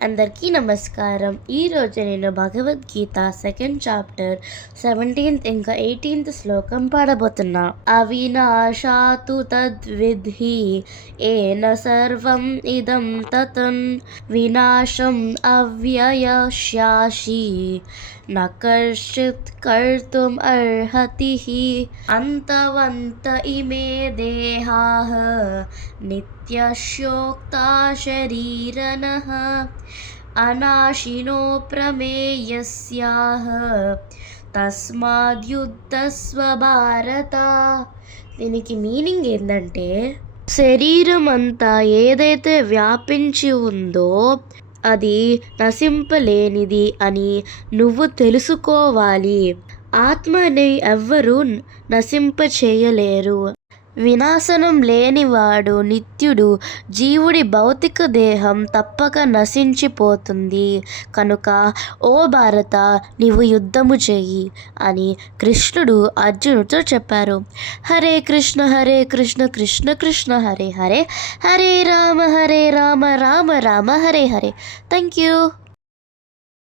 అందరికీ నమస్కారం. ఈరోజు నేను భగవద్గీత సెకండ్ చాప్టర్ 17th ఇంకా 18th శ్లోకం పాడబోతున్నా. అవినాశాతు తద్విద్ధి ఏన సర్వం ఇదం తతన్ వినాశం అవ్యయస్యాసి న కశ్చిత్ కర్తుం అర్హతి అంతవంత ఇమే దేహాః నిత్యశోక్తా శరీరనః అనాశినో ప్రమేయస్యాః తస్మాద్యుద్ధస్వ భారత. దీనికి మీనింగ్ ఏంటంటే, శరీరం అంతా ఏదైతే వ్యాపించి ఉందో అది నశింపలేనిది అని నువ్వు తెలుసుకోవాలి. ఆత్మని ఎవ్వరూ నశింపచేయలేరు. వినాశనం లేనివాడు నిత్యుడు. జీవుడి భౌతిక దేహం తప్పక నశించిపోతుంది. కనుక ఓ భారత, నీవు యుద్ధము చెయ్యి అని కృష్ణుడు అర్జునుడితో చెప్పారు. హరే కృష్ణ కృష్ణ కృష్ణ హరే హరే, హరే రామ రామ రామ హరే హరే. Thank you.